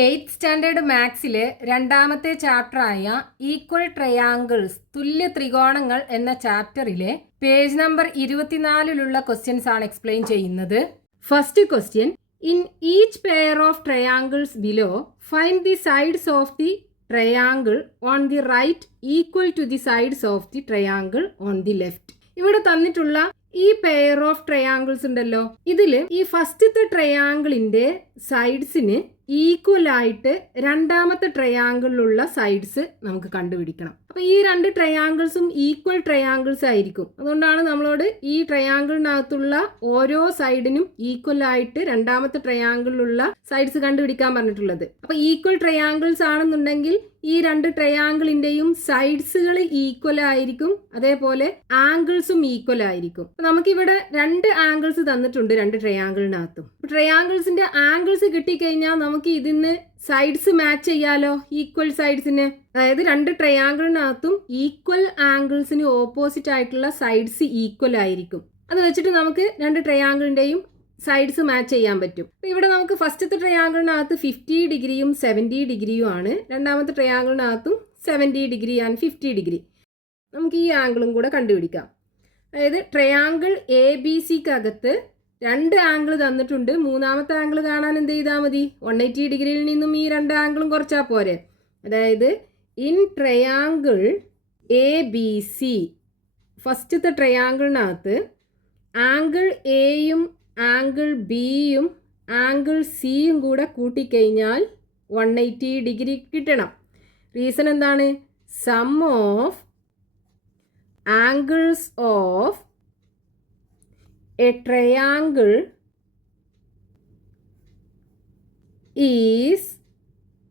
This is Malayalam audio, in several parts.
8th സ്റ്റാൻഡേർഡ് മാത്സിലെ രണ്ടാമത്തെ ചാപ്റ്ററായ ഈക്വൽ ട്രയാങ്കിൾസ് തുല്യ ത്രികോണങ്ങൾ എന്ന ചാപ്റ്ററിലെ പേജ് നമ്പർ 24-ലുള്ള ക്വസ്റ്റ്യൻസ് ആണ് എക്സ്പ്ലെയിൻ ചെയ്യുന്നത്. First question, in each pair of triangles below find the sides of the triangle on the right equal to the sides of the triangle on the left. ഇവിടെ തന്നിട്ടുള്ള ഈ പെയർ ഓഫ് ട്രയാങ്കിൾസ് ഉണ്ടല്ലോ, ഇതില് ഈ ഫസ്റ്റത്തെ ട്രയാങ്കിളിന്റെ സൈഡ്സിന് ഈക്വൽ ആയിട്ട് രണ്ടാമത്തെ ട്രയാങ്കിളിലുള്ള സൈഡ്സ് നമുക്ക് കണ്ടുപിടിക്കണം. അപ്പൊ ഈ രണ്ട് ട്രയാങ്കിൾസും ഈക്വൽ ട്രയാങ്കിൾസ് ആയിരിക്കും. അതുകൊണ്ടാണ് നമ്മളോട് ഈ ട്രയാങ്കിളിനകത്തുള്ള ഓരോ സൈഡിനും ഈക്വൽ ആയിട്ട് രണ്ടാമത്തെ ട്രയാങ്കിളിലുള്ള സൈഡ്സ് കണ്ടുപിടിക്കാൻ പറഞ്ഞിട്ടുള്ളത്. അപ്പൊ ഈക്വൽ ട്രയാങ്കിൾസ് ആണെന്നുണ്ടെങ്കിൽ ഈ രണ്ട് ട്രയാങ്കിളിന്റെയും സൈഡ്സുകൾ ഈക്വൽ ആയിരിക്കും, അതേപോലെ ആംഗിൾസും ഈക്വൽ ആയിരിക്കും. നമുക്കിവിടെ രണ്ട് ആംഗിൾസ് തന്നിട്ടുണ്ട് രണ്ട് ട്രയാങ്കിളിനകത്തും. ട്രയാങ്കിൾസിന്റെ ആംഗിൾസ് കിട്ടിക്കഴിഞ്ഞാൽ നമുക്ക് ഇതിന് സൈഡ്സ് മാച്ച് ചെയ്യാലോ, ഈക്വൽ സൈഡ്സിന്. അതായത് രണ്ട് ട്രയാങ്കിളിനകത്തും ഈക്വൽ ആംഗിൾസിന് ഓപ്പോസിറ്റ് ആയിട്ടുള്ള സൈഡ്സ് ഈക്വൽ ആയിരിക്കും. അത് വെച്ചിട്ട് നമുക്ക് രണ്ട് ട്രയാങ്കിളിന്റെയും സൈഡ്സ് മാച്ച് ചെയ്യാൻ പറ്റും. അപ്പൊ ഇവിടെ നമുക്ക് ഫസ്റ്റത്തെ ട്രയാങ്കിളിനകത്ത് 50 ഡിഗ്രിയും 70 ഡിഗ്രിയും ആണ്, രണ്ടാമത്തെ ട്രയാങ്കിളിനകത്തും 70 ഡിഗ്രി ആൻഡ് 50 ഡിഗ്രി. നമുക്ക് ഈ ആംഗിളും കൂടെ കണ്ടുപിടിക്കാം. അതായത് ട്രയാങ്കിൾ ABC-ക്കകത്ത് രണ്ട് ആംഗിൾ തന്നിട്ടുണ്ട്. മൂന്നാമത്തെ ആംഗിൾ കാണാൻ എന്ത് ചെയ്താൽ മതി? 180 ഡിഗ്രിയിൽ നിന്നും ഈ രണ്ട് ആംഗിളും കുറച്ചാൽ പോരെ. അതായത് ഇൻ ട്രയാങ്കിൾ ABC, ഫസ്റ്റത്തെ ട്രയാങ്കിളിനകത്ത് ആംഗിൾ എയും ആംഗിൾ ബിയും ആംഗിൾ സിയും കൂടെ കൂട്ടിക്കഴിഞ്ഞാൽ 180 ഡിഗ്രി കിട്ടണം. റീസൺ എന്താണ്? Sum of angles of a triangle is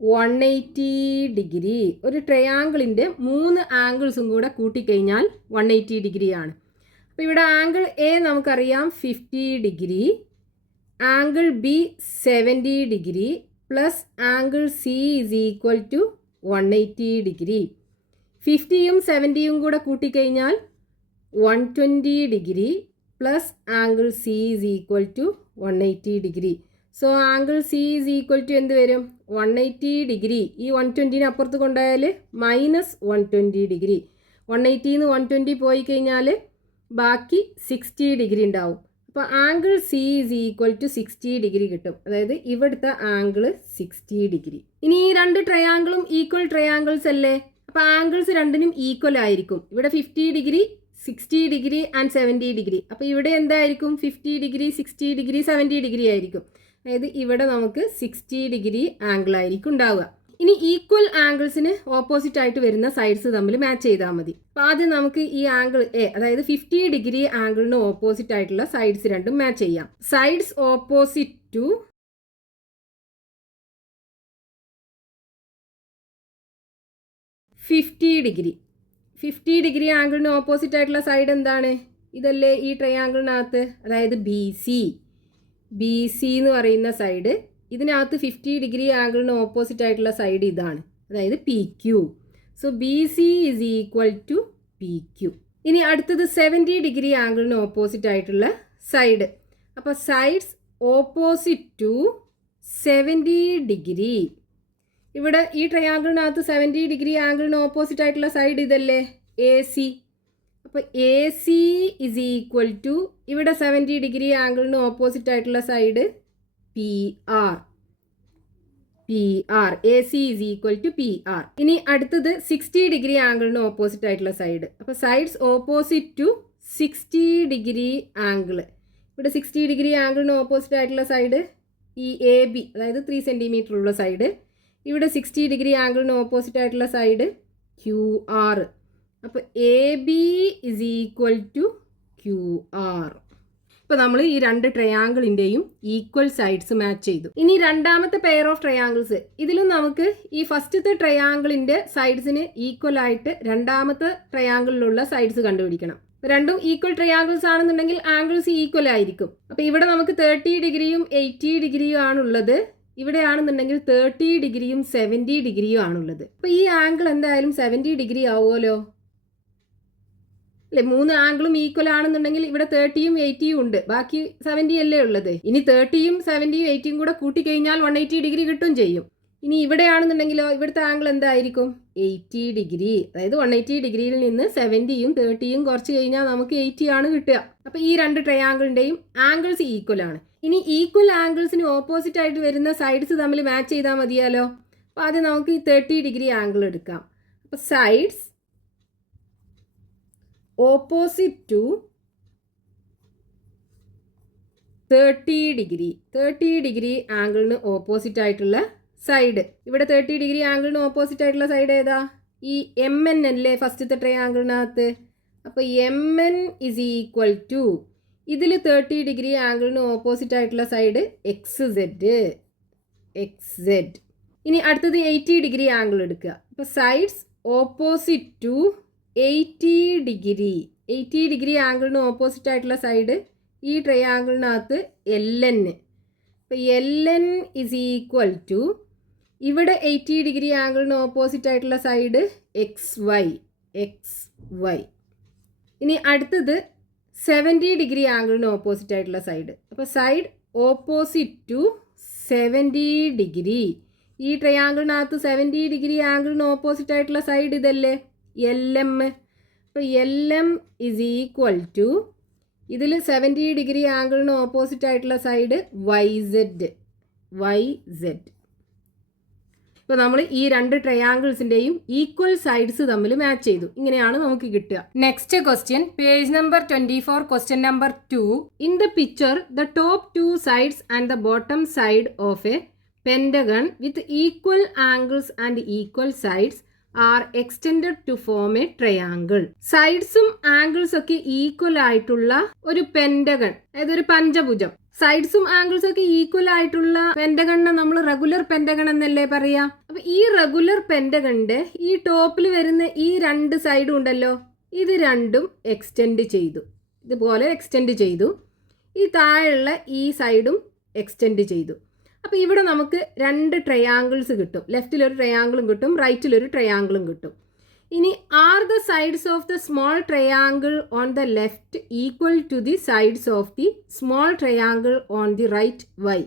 180 degree. ഒരു ട്രയാങ്കിളിൻ്റെ മൂന്ന് ആംഗിൾസും കൂടെ കൂട്ടിക്കഴിഞ്ഞാൽ 180 ഡിഗ്രിയാണ്. അപ്പോൾ ഇവിടെ ആംഗിൾ എ നമുക്കറിയാം 50 degree, angle B 70 degree plus angle C is equal to 180 degree. 50യും 70യും കൂടെ കൂട്ടിക്കഴിഞ്ഞാൽ 120 degree plus angle C is equal to 180 degree. So angle C is equal to എന്ത് വരും? 180 ഡിഗ്രി. ഈ 120ന് അപ്പുറത്ത് കൊണ്ടുപോയാൽ മൈനസ് 120 ഡിഗ്രി. 180ന്ന് 120 പോയി കഴിഞ്ഞാൽ ബാക്കി 60 ഡിഗ്രി ഉണ്ടാവും. അപ്പോൾ angle C is equal to 60 degree കിട്ടും. അതായത് ഇവിടുത്തെ ആംഗിൾ 60 ഡിഗ്രി. ഇനി ഈ രണ്ട് ട്രയാങ്കിളും ഈക്വൽ ട്രയാങ്കിൾസ് അല്ലേ? അപ്പോൾ ആംഗിൾസ് രണ്ടിനും ഈക്വൽ ആയിരിക്കും. ഇവിടെ 50 ഡിഗ്രി, 60 ഡിഗ്രി ആൻഡ് 70 ഡിഗ്രി. അപ്പോൾ ഇവിടെ എന്തായിരിക്കും? 50 ഡിഗ്രി, 60 ഡിഗ്രി, 70 ഡിഗ്രി ആയിരിക്കും. അതായത് ഇവിടെ നമുക്ക് 60 ഡിഗ്രി ആംഗിൾ ആയിരിക്കും ഉണ്ടാവുക. ഇനി ഈക്വൽ ആംഗിൾസിന് ഓപ്പോസിറ്റ് ആയിട്ട് വരുന്ന സൈഡ്സ് തമ്മിൽ മാച്ച് ചെയ്താൽ മതി. അപ്പോൾ ആദ്യം നമുക്ക് ഈ ആംഗിൾ എ, അതായത് 50 ഡിഗ്രി ആംഗിളിന് ഓപ്പോസിറ്റ് ആയിട്ടുള്ള സൈഡ്സ് രണ്ടും മാച്ച് ചെയ്യാം. Sides opposite to 50 degree. 50 degree ആംഗിളിന് ഓപ്പോസിറ്റ് ആയിട്ടുള്ള സൈഡ് എന്താണ്? ഇതല്ലേ ഈ ട്രയാങ്കിളിനകത്ത്, അതായത് ബി സി എന്ന് പറയുന്ന സൈഡ്. ഇതിനകത്ത് 50 ഡിഗ്രി ആംഗിളിന് ഓപ്പോസിറ്റ് ആയിട്ടുള്ള സൈഡ് ഇതാണ്, അതായത് P Q. So B C is equal to P Q. ഇനി അടുത്തത് 70 ഡിഗ്രി ആംഗിളിന് ഓപ്പോസിറ്റ് ആയിട്ടുള്ള സൈഡ്. അപ്പോൾ സൈഡ്സ് ഓപ്പോസിറ്റ് ടു 70 ഡിഗ്രി. ഇവിടെ ഈ ട്രയാങ്കിളിനകത്ത് 70 ഡിഗ്രി ആംഗിളിന് ഓപ്പോസിറ്റ് ആയിട്ടുള്ള സൈഡ് ഇതല്ലേ, എ സി. അപ്പോൾ A C is equal to, ഇവിടെ 70 ഡിഗ്രി ആംഗിളിന് ഓപ്പോസിറ്റ് ആയിട്ടുള്ള side P R. A C is equal to P R. ഇനി അടുത്തത് 60 ഡിഗ്രി ആംഗിളിന് ഓപ്പോസിറ്റ് ആയിട്ടുള്ള സൈഡ്. അപ്പോൾ sides opposite to 60 degree angle. ഇവിടെ 60 ഡിഗ്രി ആംഗിളിന് ഓപ്പോസിറ്റ് ആയിട്ടുള്ള സൈഡ് ഈ എ ബി, അതായത് 3 സെൻറ്റിമീറ്റർ ഉള്ള സൈഡ്. ഇവിടെ 60 ഡിഗ്രി ആംഗിളിന് ഓപ്പോസിറ്റ് ആയിട്ടുള്ള സൈഡ് ക്യു ആർ. അപ്പോൾ A B is equal to Q R. ഇപ്പോൾ നമ്മൾ ഈ രണ്ട് ട്രയാങ്കിളിൻ്റെയും ഈക്വൽ സൈഡ്സ് മാച്ച് ചെയ്തു. ഇനി രണ്ടാമത്തെ പെയർ ഓഫ് ട്രയാങ്കിൾസ്, ഇതിലും നമുക്ക് ഈ ഫസ്റ്റത്തെ ട്രയാങ്കിളിൻ്റെ സൈഡ്സിന് ഈക്വൽ ആയിട്ട് രണ്ടാമത്തെ ട്രയാങ്കിളിലുള്ള സൈഡ്സ് കണ്ടുപിടിക്കണം. രണ്ടും ഈക്വൽ ട്രയാങ്കിൾസ് ആണെന്നുണ്ടെങ്കിൽ ആംഗിൾസ് ഈക്വൽ ആയിരിക്കും. അപ്പോൾ ഇവിടെ നമുക്ക് 30 ഡിഗ്രിയും 80 ഡിഗ്രിയും ആണുള്ളത്. ഇവിടെ ആണെന്നുണ്ടെങ്കിൽ 30 ഡിഗ്രിയും 70 ഡിഗ്രിയും ആണുള്ളത്. അപ്പോൾ ഈ ആംഗിൾ എന്തായാലും 70 ഡിഗ്രി ആവുമല്ലോ അല്ലെ? മൂന്ന് ആംഗിളും ഈക്വൽ ആണെന്നുണ്ടെങ്കിൽ ഇവിടെ 30യും 80യും ഉണ്ട്, ബാക്കി 70 അല്ലേ ഉള്ളത്. ഇനി 30യും 70യും 80യും കൂടെ കൂട്ടിക്കഴിഞ്ഞാൽ 180 ഡിഗ്രി കിട്ടും ചെയ്യും. ഇനി ഇവിടെയാണെന്നുണ്ടെങ്കിലോ ഇവിടുത്തെ ആംഗിൾ എന്തായിരിക്കും 80 ഡിഗ്രി. അതായത് 180 ഡിഗ്രിയിൽ നിന്ന് 70യും 30യും കുറച്ച് കഴിഞ്ഞാൽ നമുക്ക് 80 ആണ് കിട്ടുക. അപ്പോൾ ഈ രണ്ട് ട്രയാങ്കിളിൻ്റെയും ആംഗിൾസ് ഈക്വൽ ആണ്. ഇനി ഈക്വൽ ആംഗിൾസിന് ഓപ്പോസിറ്റ് ആയിട്ട് വരുന്ന സൈഡ്സ് തമ്മിൽ മാച്ച് ചെയ്താൽ മതിയാലോ. അപ്പോൾ ആദ്യം നമുക്ക് ഈ 30 ഡിഗ്രി ആംഗിൾ എടുക്കാം. അപ്പോൾ സൈഡ്സ് ഓപ്പോസിറ്റ് ടു 30 ഡിഗ്രി ആംഗിളിന് ഓപ്പോസിറ്റ് ആയിട്ടുള്ള സൈഡ്. ഇവിടെ 30 ഡിഗ്രി ആംഗിളിന് ഓപ്പോസിറ്റ് ആയിട്ടുള്ള സൈഡ് ഏതാ? ഈ MN അല്ലേ ഫസ്റ്റത്തെ ട്രയാങ്കിളിനകത്ത്. അപ്പോൾ MN ഇസ് ഈക്വൽ ടു ഇതിൽ 30 ഡിഗ്രി ആംഗിളിന് ഓപ്പോസിറ്റ് ആയിട്ടുള്ള സൈഡ് XZ. ഇനി അടുത്തത് 80 ഡിഗ്രി ആംഗിൾ എടുക്കുക. അപ്പോൾ സൈഡ്സ് ഓപ്പോസിറ്റ് ടു 80 ഡിഗ്രി ആംഗിളിന് ഓപ്പോസിറ്റ് ആയിട്ടുള്ള സൈഡ് ഈ ട്രയാങ്കിളിനകത്ത് LN. അപ്പോൾ LN ഇസ് ഈക്വൽ ടു ഇവിടെ 80 ഡിഗ്രി ആംഗിളിന് ഓപ്പോസിറ്റ് ആയിട്ടുള്ള സൈഡ് XY. ഇനി അടുത്തത് 70 ഡിഗ്രി ആംഗിളിന് ഓപ്പോസിറ്റ് ആയിട്ടുള്ള സൈഡ്. അപ്പോൾ സൈഡ് ഓപ്പോസിറ്റ് ടു 70 ഡിഗ്രി. ഈ ട്രയാങ്കിളിനകത്ത് 70 ഡിഗ്രി ആംഗിളിന് ഓപ്പോസിറ്റ് ആയിട്ടുള്ള സൈഡ് ഇതല്ലേ LM. അപ്പോൾ LM ഇസ് ഈക്വൽ ടു ഇതിൽ 70 ഡിഗ്രി ആംഗിളിന് ഓപ്പോസിറ്റ് ആയിട്ടുള്ള സൈഡ് YZ. ഇപ്പോൾ നമ്മൾ ഈ രണ്ട് ട്രയാങ്കിൾസിൻ്റെയും ഈക്വൽ സൈഡ്സ് തമ്മിൽ മാച്ച് ചെയ്തു. ഇങ്ങനെയാണ് നമുക്ക് കിട്ടുക. Next question, page number 24, question number 2. In the picture the top 2 sides and the bottom side of a pentagon with equal angles and equal sides are extended to form a triangle. സൈഡ്സും ആംഗിൾസും ഒക്കെ ഈക്വൽ ആയിട്ടുള്ള ഒരു പെൻഡഗൺ, അതായത് ഒരു പഞ്ചഭുജം. സൈഡ്സും ആംഗിൾസും ഒക്കെ ഈക്വൽ ആയിട്ടുള്ള പെൻഡഗണിനെ നമ്മൾ റെഗുലർ പെൻഡഗൺ എന്നല്ലേ പറയാ. അപ്പൊ ഈ റെഗുലർ പെൻഡഗണിന്റെ ഈ ടോപ്പിൽ വരുന്ന ഈ രണ്ട് സൈഡും ഉണ്ടല്ലോ, ഇത് രണ്ടും എക്സ്റ്റെൻഡ് ചെയ്തു. ഇതുപോലെ എക്സ്റ്റെൻഡ് ചെയ്തു. ഈ താഴെയുള്ള ഈ സൈഡും എക്സ്റ്റെൻഡ് ചെയ്തു. അപ്പോൾ ഇവിടെ നമുക്ക് രണ്ട് ട്രയാങ്കിൾസ് കിട്ടും. ലെഫ്റ്റിലൊരു ട്രയാങ്കിളും കിട്ടും, റൈറ്റിലൊരു ട്രയാങ്കിളും കിട്ടും. ഇനി are the sides of the small triangle on the left equal to the sides of the small triangle on the right why.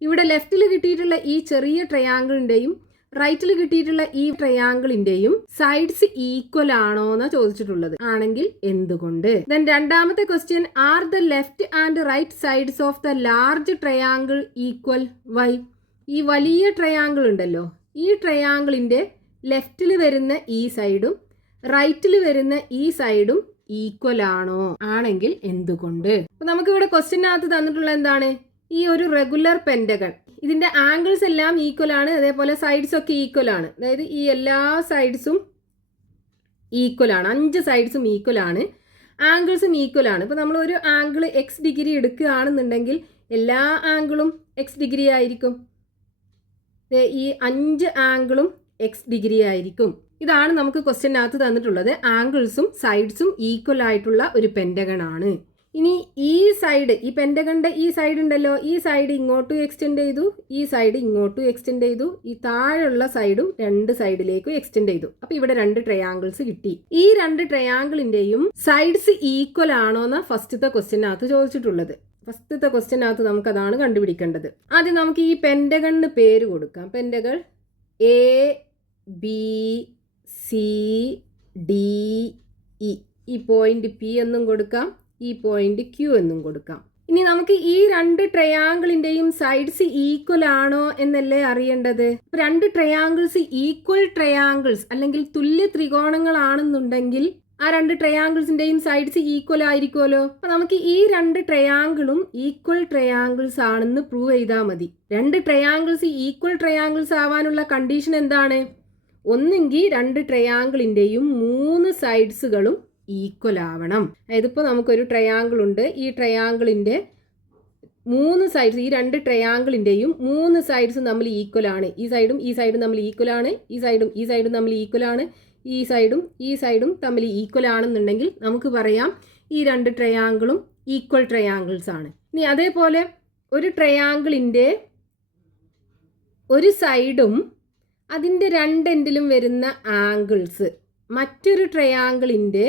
ഇവിടെ ലെഫ്റ്റിൽ കിട്ടിയിട്ടുള്ള ഈ ചെറിയ ട്രയാങ്കിളിൻ്റെയും റൈറ്റിൽ കിട്ടിയിട്ടുള്ള ഈ ട്രയാങ്കിളിൻ്റെയും സൈഡ്സ് ഈക്വൽ ആണോ എന്നാണ് ചോദിച്ചിട്ടുള്ളത്. ആണെങ്കിൽ എന്തുകൊണ്ട്? ദെൻ രണ്ടാമത്തെ question, are the left and right sides of the large triangle equal why. ഈ വലിയ ട്രയാങ്കിൾ ഉണ്ടല്ലോ, ഈ ട്രയാങ്കിളിൻ്റെ ലെഫ്റ്റിൽ വരുന്ന ഈ സൈഡും റൈറ്റിൽ വരുന്ന ഈ സൈഡും ഈക്വൽ ആണോ? ആണെങ്കിൽ എന്തുകൊണ്ട്? അപ്പൊ നമുക്ക് ഇവിടെ ക്വസ്റ്റ്യനകത്ത് തന്നിട്ടുള്ള എന്താണ്? ഈ ഒരു റെഗുലർ പെൻഡഗൺ, ഇതിന്റെ ആംഗിൾസ് എല്ലാം ഈക്വൽ ആണ്, അതേപോലെ സൈഡ്സ് ഒക്കെ ഈക്വൽ ആണ്. അതായത് ഈ എല്ലാ സൈഡ്സും ഈക്വൽ ആണ്, 5 സൈഡ്സും ഈക്വൽ ആണ്, ആംഗിൾസും ഈക്വൽ ആണ്. ഇപ്പോൾ നമ്മൾ ഒരു ആംഗിൾ X ഡിഗ്രി എടുക്കുകയാണെന്നുണ്ടെങ്കിൽ എല്ലാ ആംഗിളും X ഡിഗ്രി ആയിരിക്കും. ഈ 5 ആംഗിളും X ഡിഗ്രി ആയിരിക്കും. ഇതാണ് നമുക്ക് ക്വസ്റ്റ്യനകത്ത് തന്നിട്ടുള്ളത്. ആംഗിൾസും സൈഡ്സും ഈക്വൽ ആയിട്ടുള്ള ഒരു പെൻഡഗൺ ആണ്. ഇനി ഈ സൈഡ്, ഈ പെൻഡഗണിന്റെ ഈ സൈഡ് ഉണ്ടല്ലോ, ഈ സൈഡ് ഇങ്ങോട്ടും എക്സ്റ്റെൻഡ് ചെയ്തു, ഈ സൈഡ് ഇങ്ങോട്ടും എക്സ്റ്റെൻഡ് ചെയ്തു, ഈ താഴെയുള്ള സൈഡും രണ്ട് സൈഡിലേക്കും എക്സ്റ്റെൻഡ് ചെയ്തു. അപ്പൊ ഇവിടെ രണ്ട് ട്രയാങ്കിൾസ് കിട്ടി. ഈ രണ്ട് ട്രയാങ്കിളിന്റെയും സൈഡ്സ് ഈക്വൽ ആണോ എന്ന് ഫസ്റ്റത്തെ ക്വസ്റ്റ്യനകത്ത് ചോദിച്ചിട്ടുള്ളത്. ഫസ്റ്റത്തെ ക്വസ്റ്റ്യനകത്ത് നമുക്ക് അതാണ് കണ്ടുപിടിക്കേണ്ടത്. ആദ്യം നമുക്ക് ഈ പെൻഡഗണിന് പേര് കൊടുക്കാം. Pentagon ABCDE. ഈ പോയിന്റ് P എന്നും കൊടുക്കാം, ഈ പോയിന്റ് Q എന്നും കൊടുക്കാം. ഇനി നമുക്ക് ഈ രണ്ട് ട്രയാങ്കിളിന്റെയും സൈഡ്സ് ഈക്വൽ ആണോ എന്നല്ലേ അറിയേണ്ടത്. രണ്ട് ട്രയാങ്കിൾസ് ഈക്വൽ ട്രയാങ്കിൾസ് അല്ലെങ്കിൽ തുല്യ ത്രികോണങ്ങളാണെന്നുണ്ടെങ്കിൽ ആ രണ്ട് ട്രയാങ്കിൾസിന്റെയും സൈഡ്സ് ഈക്വൽ ആയിരിക്കുമല്ലോ. അപ്പൊ നമുക്ക് ഈ രണ്ട് ട്രയാങ്കിളും ഈക്വൽ ട്രയാങ്കിൾസ് ആണെന്ന് പ്രൂവ് ചെയ്താൽ മതി. രണ്ട് ട്രയാങ്കിൾസ് ഈക്വൽ ട്രയാങ്കിൾസ് ആവാനുള്ള കണ്ടീഷൻ എന്താണ്? ഒന്നെങ്കിൽ രണ്ട് ട്രയാങ്കിളിന്റെയും 3 സൈഡ്സുകളും ഈക്വൽ ആവണം. അതായത് ഇപ്പോൾ നമുക്കൊരു ട്രയാങ്കിൾ ഉണ്ട്, ഈ ട്രയാങ്കിളിൻ്റെ 3 സൈഡ്സ്, ഈ രണ്ട് ട്രയാങ്കിളിൻ്റെയും 3 സൈഡ്സും തമ്മിൽ ഈക്വൽ ആണ്. ഈ സൈഡും ഈ സൈഡും തമ്മിൽ ഈക്വൽ ആണ്, ഈ സൈഡും ഈ സൈഡും തമ്മിൽ ഈക്വൽ ആണ്, ഈ സൈഡും ഈ സൈഡും തമ്മിൽ ഈക്വൽ ആണെന്നുണ്ടെങ്കിൽ നമുക്ക് പറയാം ഈ രണ്ട് ട്രയാങ്കിളും ഈക്വൽ ട്രയാങ്കിൾസ് ആണ്. ഇനി അതേപോലെ ഒരു ട്രയാങ്കിളിൻ്റെ ഒരു സൈഡും അതിൻ്റെ രണ്ടെൻഡിലും വരുന്ന ആംഗിൾസ് മറ്റൊരു ട്രയാങ്കിളിൻ്റെ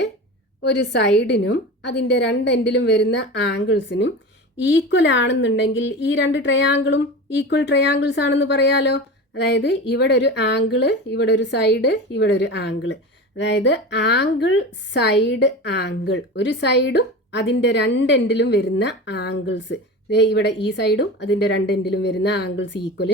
ഒരു സൈഡിനും അതിൻ്റെ രണ്ടെൻഡിലും വരുന്ന ആംഗിൾസിനും ഈക്വൽ ആണെന്നുണ്ടെങ്കിൽ ഈ രണ്ട് ട്രയാങ്കിളും ഈക്വൽ ട്രയാങ്കിൾസ് ആണെന്ന് പറയാലോ. അതായത് ഇവിടെ ഒരു ആംഗിള്, ഇവിടെ ഒരു സൈഡ്, ഇവിടെ ഒരു ആംഗിള്. അതായത് ആംഗിൾ സൈഡ് ആംഗിൾ, ഒരു സൈഡും അതിൻ്റെ രണ്ട് എൻഡിലും വരുന്ന ആംഗിൾസ്. ഇവിടെ ഈ സൈഡും അതിൻ്റെ രണ്ട് എൻഡിലും വരുന്ന ആംഗിൾസ് ഈക്വൽ,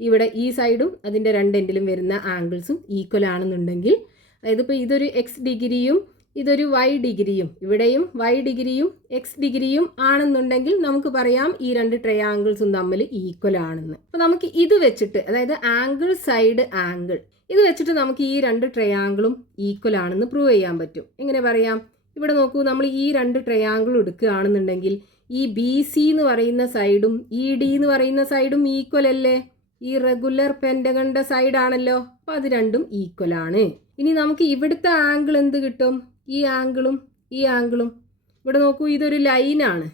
ഇവിടെ ഈ സൈഡും അതിൻ്റെ രണ്ട് എൻഡിലും വരുന്ന ആംഗിൾസും ഈക്വൽ ആണെന്നുണ്ടെങ്കിൽ, അതായത് ഇപ്പോൾ ഇതൊരു എക്സ് ഡിഗ്രിയും ഇതൊരു വൈ ഡിഗ്രിയും, ഇവിടെയും വൈ ഡിഗ്രിയും എക്സ് ഡിഗ്രിയും ആണെന്നുണ്ടെങ്കിൽ നമുക്ക് പറയാം ഈ രണ്ട് ട്രയാങ്കിൾസും തമ്മിൽ ഈക്വൽ ആണെന്ന്. അപ്പോൾ നമുക്ക് ഇത് വെച്ചിട്ട്, അതായത് ആംഗിൾ സൈഡ് ആംഗിൾ, ഇത് വെച്ചിട്ട് നമുക്ക് ഈ രണ്ട് ട്രയാങ്കിളും ഈക്വൽ ആണെന്ന് പ്രൂവ് ചെയ്യാൻ പറ്റും. എങ്ങനെ പറയാം? ഇവിടെ നോക്കൂ, നമ്മൾ ഈ രണ്ട് ട്രയാങ്കിളും എടുക്കുകയാണെന്നുണ്ടെങ്കിൽ ഈ ബി സി എന്ന് പറയുന്ന സൈഡും ഇ ഡി എന്ന് പറയുന്ന സൈഡും ഈക്വൽ അല്ലേ? ഈ റെഗുലർ പെൻറ്റഗണിൻ്റെ സൈഡാണല്ലോ. അപ്പോൾ അത് രണ്ടും ഈക്വൽ ആണ്. ഇനി നമുക്ക് ഇവിടുത്തെ ആംഗിൾ എന്ത് കിട്ടും? ഈ ആംഗിളും ഈ ആംഗിളും. ഇവിടെ നോക്കൂ, ഇതൊരു ലൈനാണ്.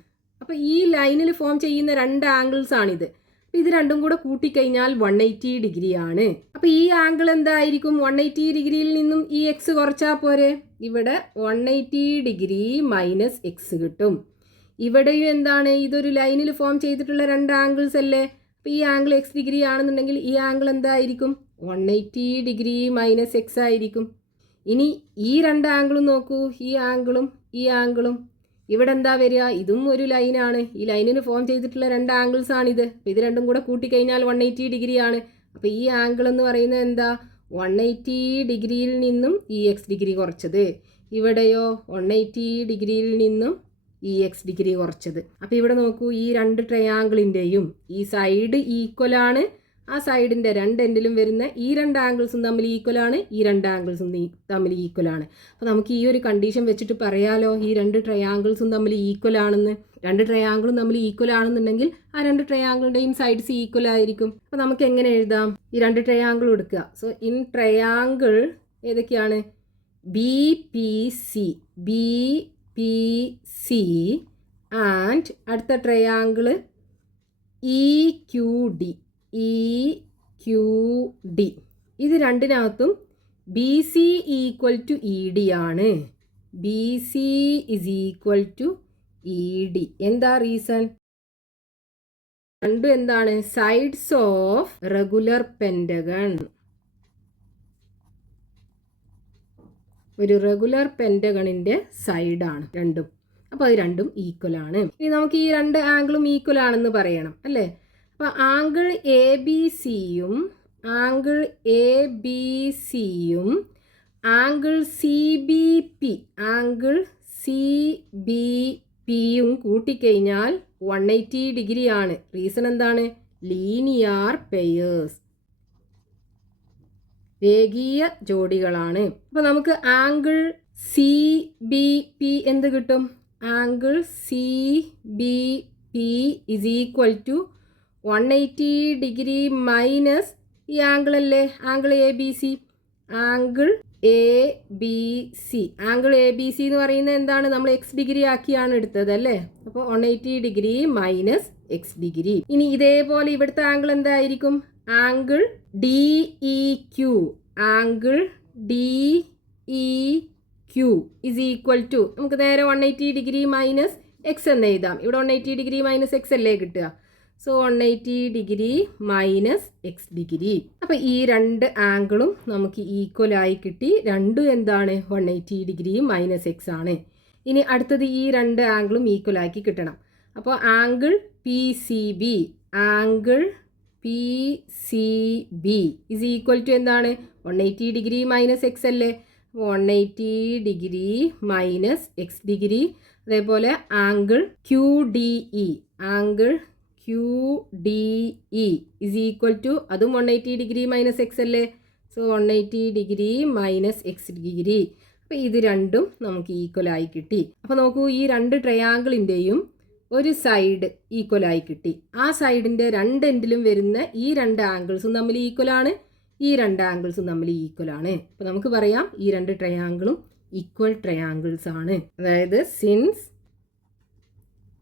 അപ്പോൾ ഈ ലൈനിൽ ഫോം ചെയ്യുന്ന രണ്ട് ആംഗിൾസ് ആണിത്. അപ്പോൾ ഇത് രണ്ടും കൂടെ കൂട്ടിക്കഴിഞ്ഞാൽ 180 ഡിഗ്രി ആണ്. അപ്പോൾ ഈ ആംഗിൾ എന്തായിരിക്കും? 180 ഡിഗ്രിയിൽ നിന്നും ഈ എക്സ് കുറച്ചാൽ പോരെ. ഇവിടെ 180 ഡിഗ്രി മൈനസ് എക്സ് കിട്ടും. ഇവിടെയും എന്താണ്? ഇതൊരു ലൈനിൽ ഫോം ചെയ്തിട്ടുള്ള രണ്ട് ആംഗിൾസ് അല്ലേ? അപ്പോൾ ഈ ആംഗിൾ എക്സ് ഡിഗ്രി ആണെന്നുണ്ടെങ്കിൽ ഈ ആംഗിൾ എന്തായിരിക്കും? 180 ഡിഗ്രി മൈനസ് എക്സ് ആയിരിക്കും. ഇനി ഈ രണ്ട് ആംഗിളും നോക്കൂ, ഈ ആംഗിളും ഈ ആംഗിളും. ഇവിടെ എന്താ വരിക? ഇതും ഒരു ലൈനാണ്. ഈ ലൈനിന് ഫോം ചെയ്തിട്ടുള്ള രണ്ട് ആംഗിൾസ് ആണിത്. അപ്പോൾ ഇത് രണ്ടും കൂടെ കൂട്ടിക്കഴിഞ്ഞാൽ 180 ഡിഗ്രി ആണ്. അപ്പോൾ ഈ ആംഗിൾ എന്ന് പറയുന്നത് എന്താ? 180 ഡിഗ്രിയിൽ നിന്നും ഈ എക്സ് ഡിഗ്രി കുറച്ചത്. ഇവിടെയോ 180 ഡിഗ്രിയിൽ നിന്നും ഈ എക്സ് ഡിഗ്രി കുറച്ചത്. അപ്പോൾ ഇവിടെ നോക്കൂ, ഈ രണ്ട് ട്രയാങ്കിളിൻ്റെയും ഈ സൈഡ് ഈക്വൽ ആണ്. ആ സൈഡിൻ്റെ രണ്ട് എൻഡിലും വരുന്ന ഈ രണ്ട് ആംഗിൾസും തമ്മിൽ ഈക്വൽ ആണ്, ഈ രണ്ട് ആംഗിൾസും തമ്മിൽ ഈക്വൽ ആണ്. അപ്പോൾ നമുക്ക് ഈ ഒരു കണ്ടീഷൻ വെച്ചിട്ട് പറയാലോ ഈ രണ്ട് ട്രയാങ്കിൾസും തമ്മിൽ ഈക്വൽ ആണെന്ന്. രണ്ട് ട്രയാങ്കിളും തമ്മിൽ ഈക്വൽ ആണെന്നുണ്ടെങ്കിൽ ആ രണ്ട് ട്രയാങ്കിളിൻ്റെയും സൈഡ്സ് ഈക്വൽ ആയിരിക്കും. അപ്പോൾ നമുക്ക് എങ്ങനെ എഴുതാം? ഈ രണ്ട് ട്രയാങ്കിളും എടുക്കുക. സോ ഇൻ ട്രയാങ്കിൾ ഏതൊക്കെയാണ്? B P C, B P C and അടുത്ത triangle E Q D, E Q D. ഇത് രണ്ടിനകത്തും B C equal to E D ആണ്. B C is equal to E D. എന്താ റീസൺ? രണ്ടും എന്താണ്? Sides of regular pentagon. ഒരു റെഗുലർ പെൻറ്റഗണിൻ്റെ സൈഡാണ് രണ്ടും. അപ്പോൾ അത് രണ്ടും ഈക്വൽ ആണ്. ഇനി നമുക്ക് ഈ രണ്ട് ആംഗിളും ഈക്വൽ ആണെന്ന് പറയണം അല്ലേ? അപ്പോൾ ആംഗിൾ എ ബി സിയും ആംഗിൾ എ ബി സിയും angle C B P, angle C B പിയും കൂട്ടിക്കഴിഞ്ഞാൽ 180 ഡിഗ്രി ആണ്. റീസൺ എന്താണ്? ലീനിയർ പെയേഴ്സ്, രേഖീയ ജോഡികളാണ്. അപ്പോൾ നമുക്ക് ആംഗിൾ സി ബി പി എന്ത് കിട്ടും? Angle C B P is equal to 180 degree minus ഈ ആംഗിൾ അല്ലേ, angle A B C. Angle A B C, angle A B C എന്ന് പറയുന്നത് എന്താണ്? നമ്മൾ എക്സ് ഡിഗ്രി ആക്കിയാണ് എടുത്തത് അല്ലേ? അപ്പോൾ 180 ഡിഗ്രി മൈനസ് എക്സ് ഡിഗ്രി. ഇനി ഇതേപോലെ ഇവിടുത്തെ ആംഗിൾ എന്തായിരിക്കും? Angle D E Q, angle D E Q is equal to, നമുക്ക് നേരെ 180 ഡിഗ്രി മൈനസ് എക്സ് എന്ന് എഴുതാം. ഇവിടെ 180 ഡിഗ്രി മൈനസ് എക്സ് അല്ലേ കിട്ടുക. So 180 degree minus X degree. അപ്പോൾ ഈ രണ്ട് ആംഗിളും നമുക്ക് ഈക്വൽ ആയി കിട്ടി. രണ്ടും എന്താണ്? 180 ഡിഗ്രി മൈനസ് എക്സ് ആണ്. ഇനി അടുത്തത് ഈ രണ്ട് ആംഗിളും ഈക്വൽ ആക്കി കിട്ടണം. അപ്പോൾ angle P C B, angle P C B is equal to എന്താണ്? 180 ഡിഗ്രി മൈനസ് എക്സ് അല്ലേ? 180 ഡിഗ്രി മൈനസ് എക്സ് ഡിഗ്രി. അതേപോലെ angle Q D E, angle Q D E is equal to, അതും 180 ഡിഗ്രി മൈനസ് എക്സ് അല്ലേ? So 180 degree minus X degree. അപ്പോൾ ഇത് രണ്ടും നമുക്ക് ഈക്വൽ ആയി കിട്ടി. അപ്പോൾ നോക്കൂ, ഈ രണ്ട് ട്രയാങ്കിളിൻ്റെയും ഒരു സൈഡ് ഈക്വൽ ആയി കിട്ടി. ആ സൈഡിൻ്റെ രണ്ട് എൻഡിലും വരുന്ന ഈ രണ്ട് ആംഗിൾസും തമ്മിൽ ഈക്വൽ ആണ്, ഈ രണ്ട് ആംഗിൾസും തമ്മിൽ ഈക്വൽ ആണ്. അപ്പോൾ നമുക്ക് പറയാം ഈ രണ്ട് ട്രയാങ്കിളും ഈക്വൽ ട്രയാങ്കിൾസ് ആണ്. അതായത് since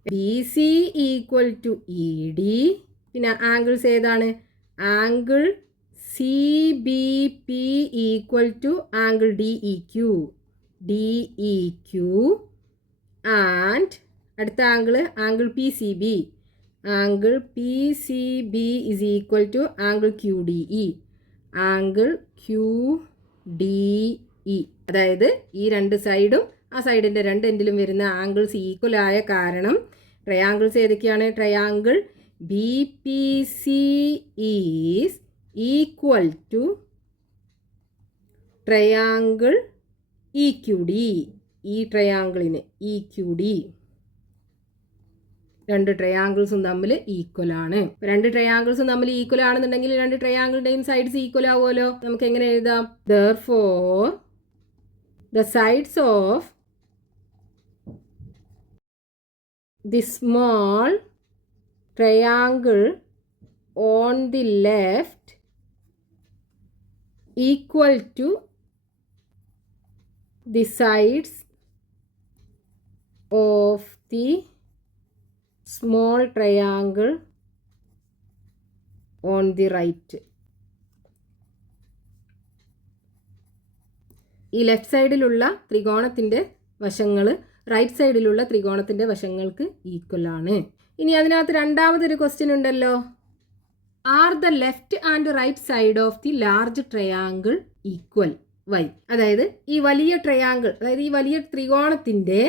B C equal to E D, പിന്നെ ആംഗിൾസ് ഏതാണ്? Angle C B P equal to angle D E Q, D E Q. And അടുത്ത angle P C B, angle P C B is equal to angle Q D E. Angle Q D E, അതായത് ഈ രണ്ട് സൈഡും ആ സൈഡിൻ്റെ രണ്ട് എൻഡിലും വരുന്ന ആംഗിൾസ് ഈക്വൽ ആയ കാരണം ട്രയാങ്കിൾസ് ഏതൊക്കെയാണ്? Triangle B P C is equal to triangle E Q D. ഈ ട്രയാങ്കിളിന് ഇ ക്യു ഡി, രണ്ട് ട്രയാങ്കിൾസും തമ്മിൽ ഈക്വൽ ആണ്. രണ്ട് ട്രയാങ്കിൾസും തമ്മിൽ ഈക്വൽ ആണെന്നുണ്ടെങ്കിൽ രണ്ട് ട്രയാങ്കിളിൻ്റെയും സൈഡ്സ് ഈക്വൽ ആവുമല്ലോ. നമുക്ക് എങ്ങനെ എഴുതാം? Therefore the sides of the small triangle on the left equal to the sides of the small triangle on the right. ഈ ലെഫ്റ്റ് സൈഡിലുള്ള ത്രികോണത്തിൻ്റെ വശങ്ങൾ റൈറ്റ് സൈഡിലുള്ള ത്രികോണത്തിൻ്റെ വശങ്ങൾക്ക് ഈക്വൽ ആണ്. ഇനി അതിനകത്ത് രണ്ടാമതൊരു ക്വസ്റ്റ്യൻ ഉണ്ടല്ലോ. Are the left and right side of the large triangle equal? Why? അതായത് ഈ വലിയ ട്രയാങ്കിൾ, അതായത് ഈ വലിയ ത്രികോണത്തിൻ്റെ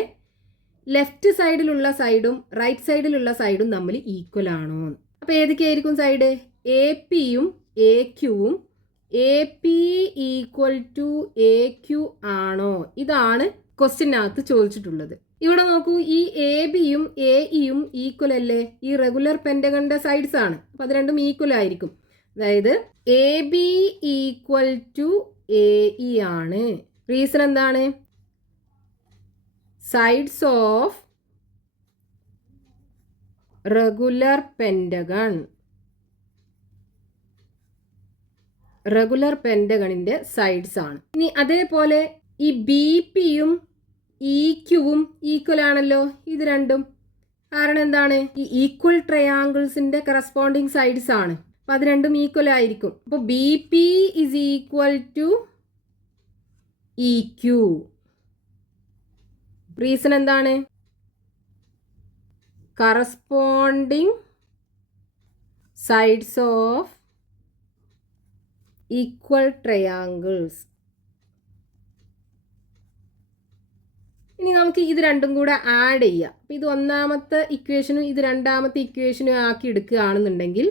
ലെഫ്റ്റ് സൈഡിലുള്ള സൈഡും റൈറ്റ് സൈഡിലുള്ള സൈഡും തമ്മിൽ ഈക്വൽ ആണോ? അപ്പോൾ ഏതൊക്കെയായിരിക്കും സൈഡ്? എ പിയും എ ക്യുവും A P equal to A Q ആണോ? ഇതാണ് ക്വസ്റ്റ്യനകത്ത് ചോദിച്ചിട്ടുള്ളത്. ഇവിടെ നോക്കൂ, ഈ എ ബിയും എ ഇയും ഈക്വൽ അല്ലേ? ഈ റെഗുലർ പെൻറ്റഗണിൻ്റെ സൈഡ്സ് ആണ്. അപ്പോൾ അത് രണ്ടും ഈക്വൽ ആയിരിക്കും. അതായത് A B equal to A E ആണ്. റീസൺ എന്താണ്? Sides of regular pentagon, regular പെൻറ്റഗണിൻ്റെ സൈഡ്സ് ആണ്. ഇനി അതേപോലെ ഈ ബി പിയും ഇ ക്യുവും ഈക്വൽ ആണല്ലോ, ഇത് രണ്ടും. കാരണം എന്താണ്? ഈ ഈക്വൽ ട്രയാങ്കിൾസിൻ്റെ കറസ്പോണ്ടിങ് സൈഡ്സ് ആണ്. അപ്പം അത് രണ്ടും ഈക്വൽ ആയിരിക്കും. അപ്പോൾ B P is equal to E Q. Reason എന്താണ്? Corresponding sides of equal triangles. ഇനി നമുക്ക് ഇത് രണ്ടും കൂടെ ആഡ് ചെയ്യാം. അപ്പം ഇത് ഒന്നാമത്തെ ഇക്വേഷനും ഇത് രണ്ടാമത്തെ ഇക്വേഷനും ആക്കി എടുക്കുകയാണെന്നുണ്ടെങ്കിൽ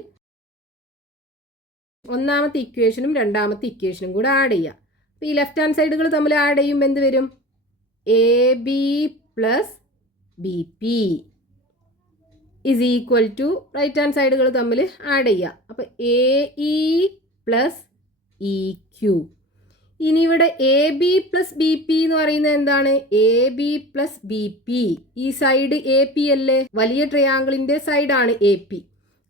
ഒന്നാമത്തെ ഇക്വേഷനും രണ്ടാമത്തെ ഇക്വേഷനും കൂടെ ആഡ് ചെയ്യാം. അപ്പോൾ ഈ ലെഫ്റ്റ് ഹാൻഡ് സൈഡുകൾ തമ്മിൽ ആഡ് ചെയ്യുമ്പോൾ എന്ത് വരും? A B plus B P is equal to right hand സൈഡുകൾ തമ്മിൽ ആഡ് ചെയ്യുക. അപ്പോൾ A E plus E Q. ഇനി ഇവിടെ A B plus B P എന്ന് പറയുന്നത് എന്താണ്? A B plus B P. ഈ സൈഡ് എ പി അല്ലേ? വലിയ ട്രയാങ്കിളിൻ്റെ സൈഡാണ് എ പി.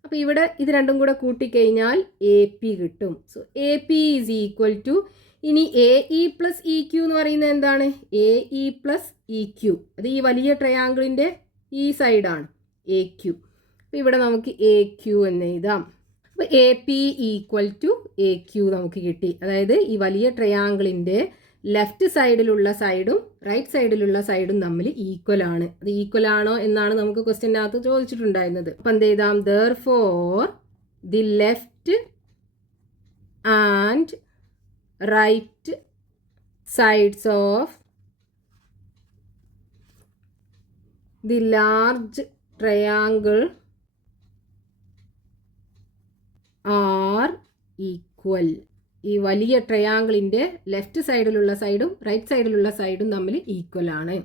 അപ്പോൾ ഇവിടെ ഇത് രണ്ടും കൂടെ കൂട്ടിക്കഴിഞ്ഞാൽ എ പി കിട്ടും. So A P is equal to, ഇനി A E plus E Q എന്ന് പറയുന്നത് എന്താണ്? A E plus E Q. അത് ഈ വലിയ ട്രയാങ്കിളിൻ്റെ ഈ സൈഡാണ് എ ക്യു. അപ്പോൾ ഇവിടെ നമുക്ക് എ ക്യു എന്ന് എഴുതാം. അപ്പോൾ A P equal to A Q നമുക്ക് കിട്ടി. അതായത് ഈ വലിയ ട്രയാങ്കിളിൻ്റെ ലെഫ്റ്റ് സൈഡിലുള്ള സൈഡും റൈറ്റ് സൈഡിലുള്ള സൈഡും തമ്മിൽ ഈക്വൽ ആണ്. അത് ഈക്വൽ ആണോ എന്നാണ് നമുക്ക് ക്വസ്റ്റ്യനകത്ത് ചോദിച്ചിട്ടുണ്ടായിരുന്നത്. അപ്പം എന്ത് ചെയ്താം? Therefore the left and right sides of the large triangle are equal. ഈ വലിയ ട്രയാങ്കിളിൻ്റെ ലെഫ്റ്റ് സൈഡിലുള്ള സൈഡും റൈറ്റ് സൈഡിലുള്ള സൈഡും തമ്മിൽ ഈക്വൽ ആണ്.